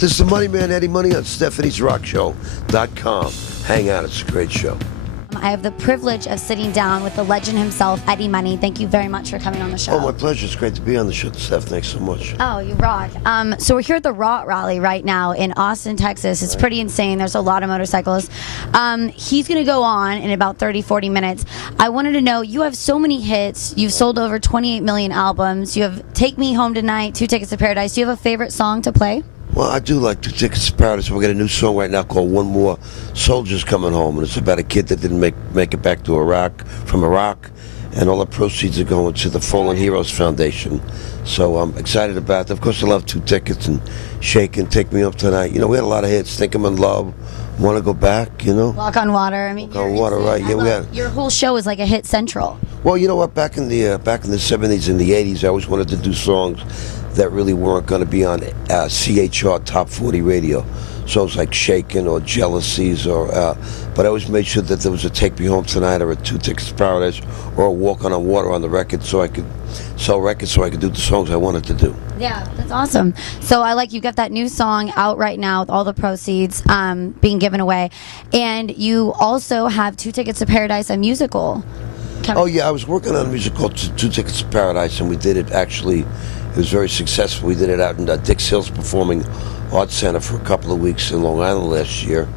This is the Money Man, Eddie Money on StefaniesRockShow.com. Hang out, it's a great show. I have the privilege of sitting down with the legend himself, Eddie Money. Thank you very much for coming on the show. Oh, my pleasure. It's great to be on the show, Steph. Thanks so much. Oh, you rock. So we're here at the Raw Rally right now in Austin, Texas. It's pretty insane. There's a lot of motorcyclists. He's going to go on in about 30, 40 minutes. I wanted to know, you have so many hits. You've sold over 28 million albums. You have Take Me Home Tonight, 2 Tickets to Paradise. Do you have a favorite song to play? Well, I do like 2 Tickets to Paradise. We got a new song right now called One More Soldiers Coming Home, and it's about a kid that didn't make it back to Iraq, and all the proceeds are going to the Fallen Heroes Foundation. So I'm excited about that. Of course, I love 2 Tickets and Shake and Take Me Up Tonight. You know, we had a lot of hits. Think I'm in Love, Want to Go Back, you know. Walk on Water. I mean, Walk on Water, right? Yeah, we had. Your whole show is like a hit central. Well, you know what? Back in the 70s and the 80s, I always wanted to do songs that really weren't going to be on CHR Top 40 radio. Songs like Shakin' or Jealousies, but I always made sure that there was a Take Me Home Tonight or a 2 Tickets to Paradise or a Walk on Water on the record, so I could sell records, so I could do the songs I wanted to do. Yeah, that's awesome. So you got that new song out right now with all the proceeds being given away, and you also have 2 Tickets to Paradise, a musical. Oh yeah, I was working on a musical called 2 Tickets to Paradise, and we did it actually. It was very successful. We did it out in Dix Hills Performing Arts Center for a couple of weeks in Long Island last year,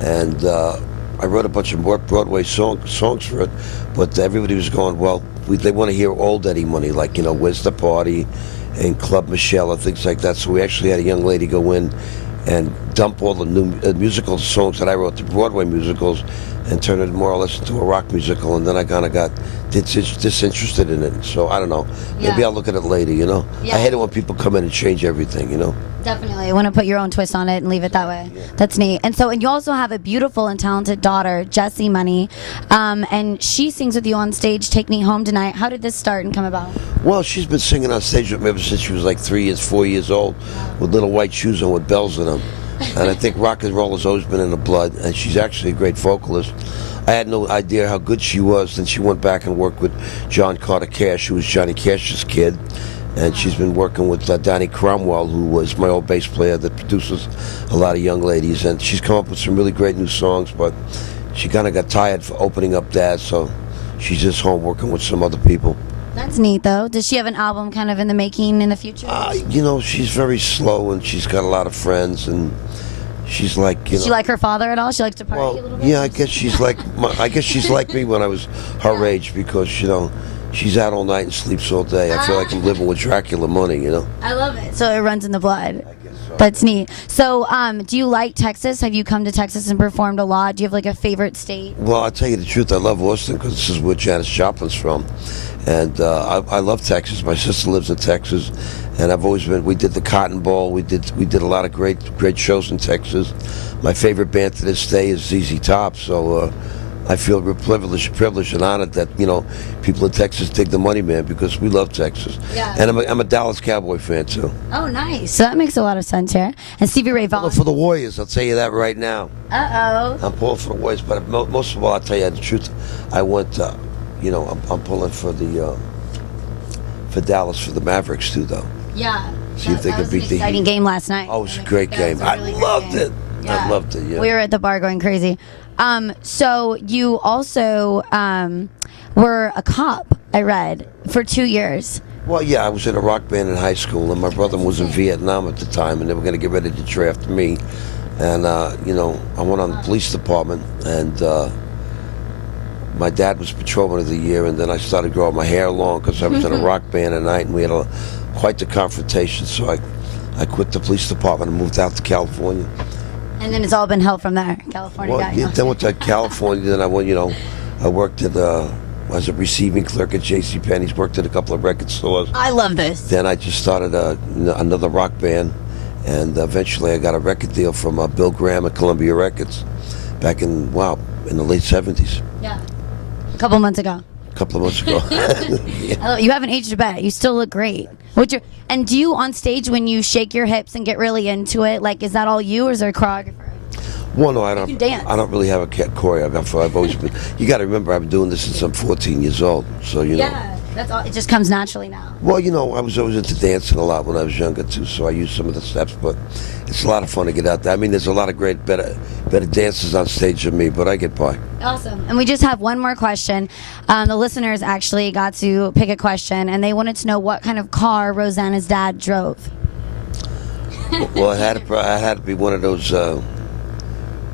and I wrote a bunch of more Broadway songs for it. But everybody was going, well, they want to hear old Eddie Money, like, you know, Where's the Party and Club Michelle and things like that. So we actually had a young lady go in and dump all the new musical songs that I wrote, the Broadway musicals, and turn it more or less into a rock musical. And then I kind of got disinterested in it. So I don't know. Maybe I'll look at it later, you know. Yeah. I hate it when people come in and change everything, you know. Definitely. You want to put your own twist on it and leave it that way. Yeah. That's neat. And you also have a beautiful and talented daughter, Jessie Money, and she sings with you on stage, Take Me Home Tonight. How did this start and come about? Well, she's been singing on stage with me ever since she was like 4 years old, with little white shoes on with bells in them. And I think rock and roll has always been in her blood, and she's actually a great vocalist. I had no idea how good she was. Then she went back and worked with John Carter Cash, who was Johnny Cash's kid. And she's been working with Donnie Cromwell, who was my old bass player that produces a lot of young ladies. And she's come up with some really great new songs, but she kind of got tired for opening up Dad, so she's just home working with some other people. That's neat, though. Does she have an album kind of in the making in the future? You know, she's very slow, and she's got a lot of friends, and she's like, you know. Does she like her father at all? She likes to party a little bit? Yeah, I guess she's like me when I was her age, because, you know, she's out all night and sleeps all day. I feel like I'm living with Dracula Money, you know. I love it. So it runs in the blood. I guess so. That's neat. So, do you like Texas? Have you come to Texas and performed a lot? Do you have like a favorite state? Well, I'll tell you the truth. I love Austin because this is where Janis Joplin's from. And I love Texas. My sister lives in Texas, and I've always been. We did the Cotton Bowl. We did a lot of great shows in Texas. My favorite band to this day is ZZ Top. So I feel real privileged and honored that, you know, people in Texas dig the Money Man, because we love Texas. Yeah. And I'm a Dallas Cowboy fan too. Oh, nice. So that makes a lot of sense here. And Stevie Ray Vaughan. Pulling for the Warriors. I'll tell you that right now. I'm pulling for the Warriors, but most of all, I'll tell you the truth. I went. You know, I'm pulling for Dallas for the Mavericks too, though. Yeah. See if they can beat the exciting game last night. Oh, it was a great game. I loved it. Yeah. I loved it. Yeah. We were at the bar going crazy. So you also were a cop, I read, for 2 years. Well, yeah, I was in a rock band in high school, and my brother was in Vietnam at the time, and they were going to get ready to draft me. And you know, I went on the police department, and my dad was patrolman of the year, and then I started growing my hair long because I was in a rock band at night, and we had quite the confrontation. So I quit the police department and moved out to California. And then it's all been hell from there. California got you. Then went to California. Then I went, you know, I worked as a receiving clerk at J.C. Penney's, worked at a couple of record stores. I love this. Then I just started another rock band, and eventually I got a record deal from Bill Graham at Columbia Records back in the late 70s. Yeah. A couple of months ago. Yeah. You haven't aged a bit. You still look great. And do you on stage, when you shake your hips and get really into it, like, is that all you, or is there a choreographer? Well, no, I don't. You can dance. I don't really have a choreographer. I've always been. You got to remember, I've been doing this since I'm 14 years old. So you know. That's all. It just comes naturally now. Well, you know, I was always into dancing a lot when I was younger too, so I used some of the steps. But it's a lot of fun to get out there. I mean, there's a lot of great, better dancers on stage than me, but I get by. Awesome. And we just have one more question. The listeners actually got to pick a question, and they wanted to know what kind of car Rosanna's dad drove. Well, it had to be one of those,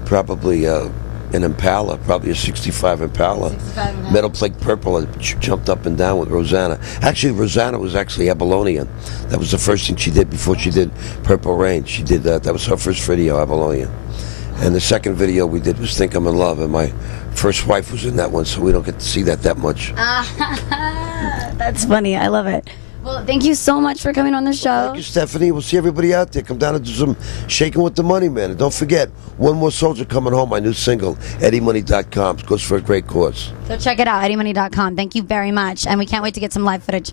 probably an Impala, probably a 65 Impala. 65 Impala. Metal plate purple. I jumped up and down with Rosanna. Actually, Rosanna was actually Apollonian. That was the first thing she did before she did Purple Rain. She did that. That was her first video, Apollonian. And the second video we did was Think I'm in Love, and my first wife was in that one, so we don't get to see that much. That's funny. I love it. Well, thank you so much for coming on the show. Thank you, Stefanie. We'll see everybody out there. Come down and do some shaking with the money, man. And don't forget, One More Soldier Coming Home, my new single, EddieMoney.com. Goes for a great cause. So check it out, EddieMoney.com. Thank you very much. And we can't wait to get some live footage.